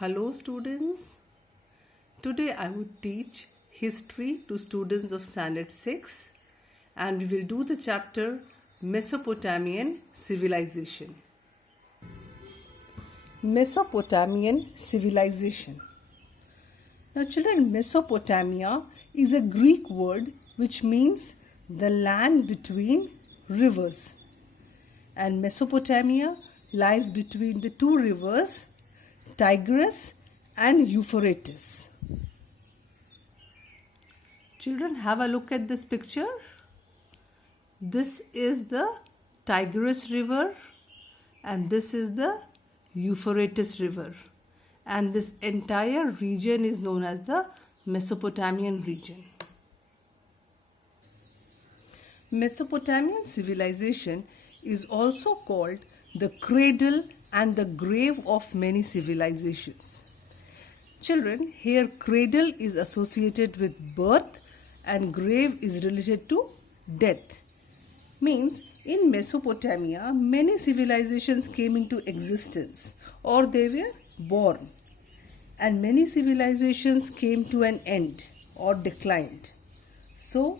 Hello students. Today I would teach history to students of standard 6 and we will do the chapter Mesopotamian civilization. Mesopotamian civilization. Now children, Mesopotamia is a Greek word which means the land between rivers. And Mesopotamia lies between the two rivers Tigris and Euphrates. Children, have a look at this picture. This is the Tigris river and this is the Euphrates river. And this entire region is known as the Mesopotamian region. Mesopotamian civilization is also called the cradle and the grave of many civilizations. Children, here cradle is associated with birth and grave is related to death. Means in Mesopotamia, many civilizations came into existence or they were born. And many civilizations came to an end or declined. So,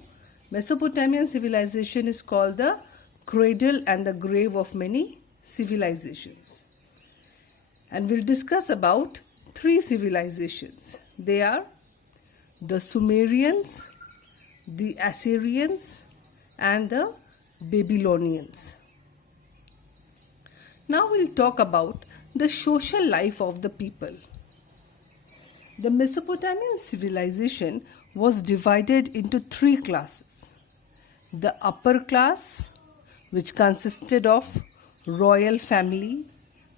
Mesopotamian civilization is called the cradle and the grave of many civilizations. And we'll discuss about three civilizations. They are the Sumerians, the Assyrians, and the Babylonians. Now we'll talk about the social life of the people. The Mesopotamian civilization was divided into three classes. The upper class, which consisted of royal family,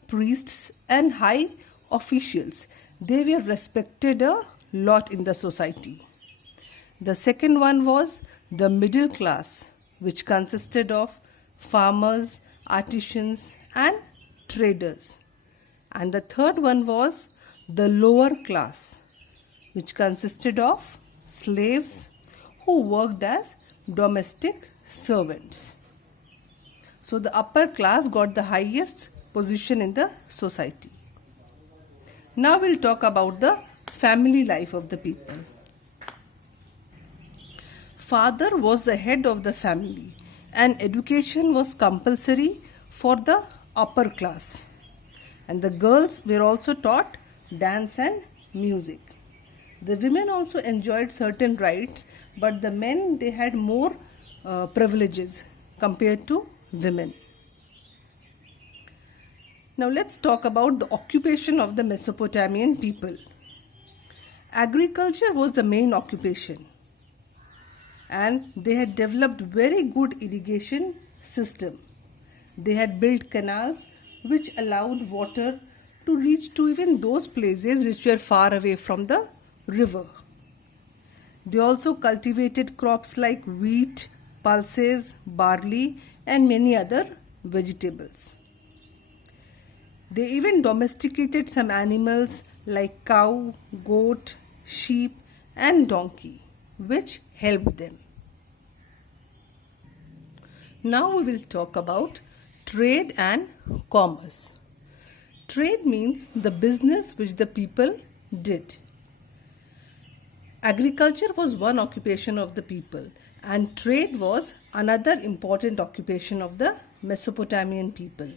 priests and high officials. They were respected a lot in the society. The second one was the middle class, which consisted of farmers, artisans and traders. And the third one was the lower class, which consisted of slaves who worked as domestic servants. So the upper class got the highest position in the society. Now we'll talk about the family life of the people. Father was the head of the family and education was compulsory for the upper class. And the girls were also taught dance and music. The women also enjoyed certain rights, but the men, they had more privileges compared to women. Now let's talk about the occupation of the Mesopotamian people. Agriculture was the main occupation and they had developed very good irrigation system. They had built canals which allowed water to reach to even those places which were far away from the river. They also cultivated crops like wheat, pulses, barley and many other vegetables. They even domesticated some animals like cow, goat, sheep and donkey, which helped them. Now we will talk about trade and commerce. Trade means the business which the people did. Agriculture was one occupation of the people and trade was another important occupation of the Mesopotamian people.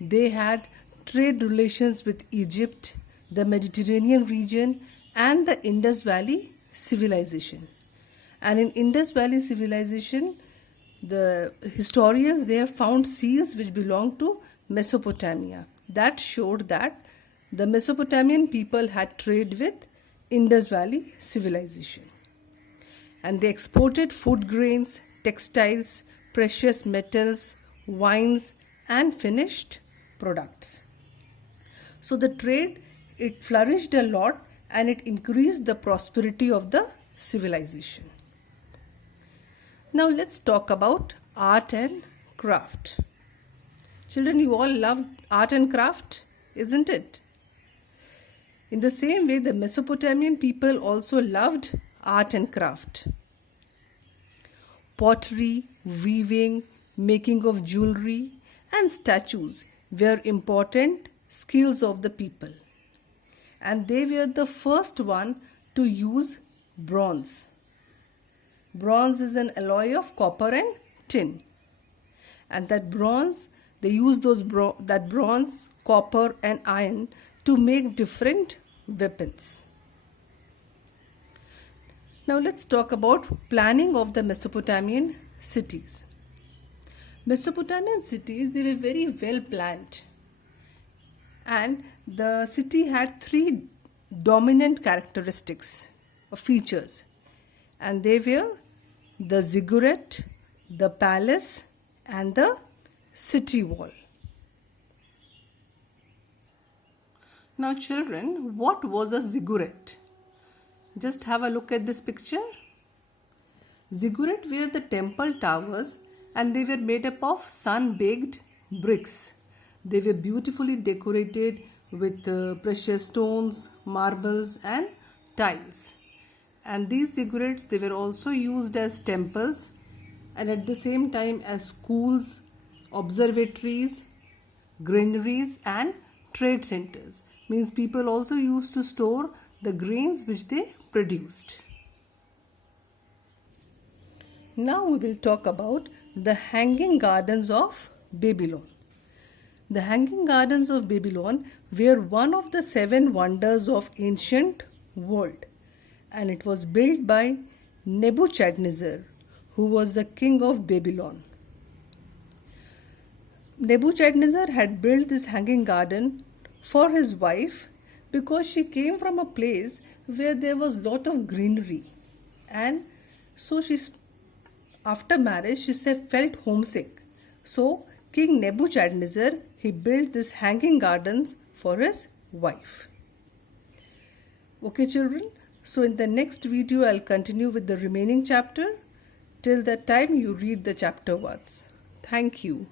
They had trade relations with Egypt, the Mediterranean region and the Indus Valley civilization. And in Indus Valley civilization, the historians, they have found seals which belong to Mesopotamia. That showed that the Mesopotamian people had trade with Indus Valley civilization. And they exported food grains, textiles, precious metals, wines and finished products. So the trade, it flourished a lot and it increased the prosperity of the civilization. Now let's talk about art and craft. Children, you all love art and craft, isn't it? In the same way, the Mesopotamian people also loved art and craft. Pottery, weaving, making of jewelry and statues were important skills of the people. and they were the first one to use bronze. Bronze is an alloy of copper and tin, and that bronze, they use that bronze, copper and iron to make different weapons. Now let's talk about planning of the Mesopotamian cities. Mesopotamian cities, they were very well planned, and the city had three dominant characteristics or features, and they were the ziggurat, the palace and the city wall. Now children, what was a ziggurat? Just have a look at this picture. Ziggurat were the temple towers, and they were made up of sun-baked bricks. They were beautifully decorated with precious stones, marbles and tiles. And these ziggurats, they were also used as temples, and at the same time as schools, observatories, granaries and trade centers. Means people also used to store the grains which they produced. Now we will talk about the Hanging Gardens of Babylon. The Hanging Gardens of Babylon were one of the 7 wonders of ancient world, and it was built by Nebuchadnezzar, who was the king of Babylon. Nebuchadnezzar had built this hanging garden for his wife because she came from a place where there was lot of greenery, and so after marriage she felt homesick. So King Nebuchadnezzar, he built this hanging gardens for his wife. Okay children, so in the next video I'll continue with the remaining chapter. Till that time you read the chapter once. Thank you.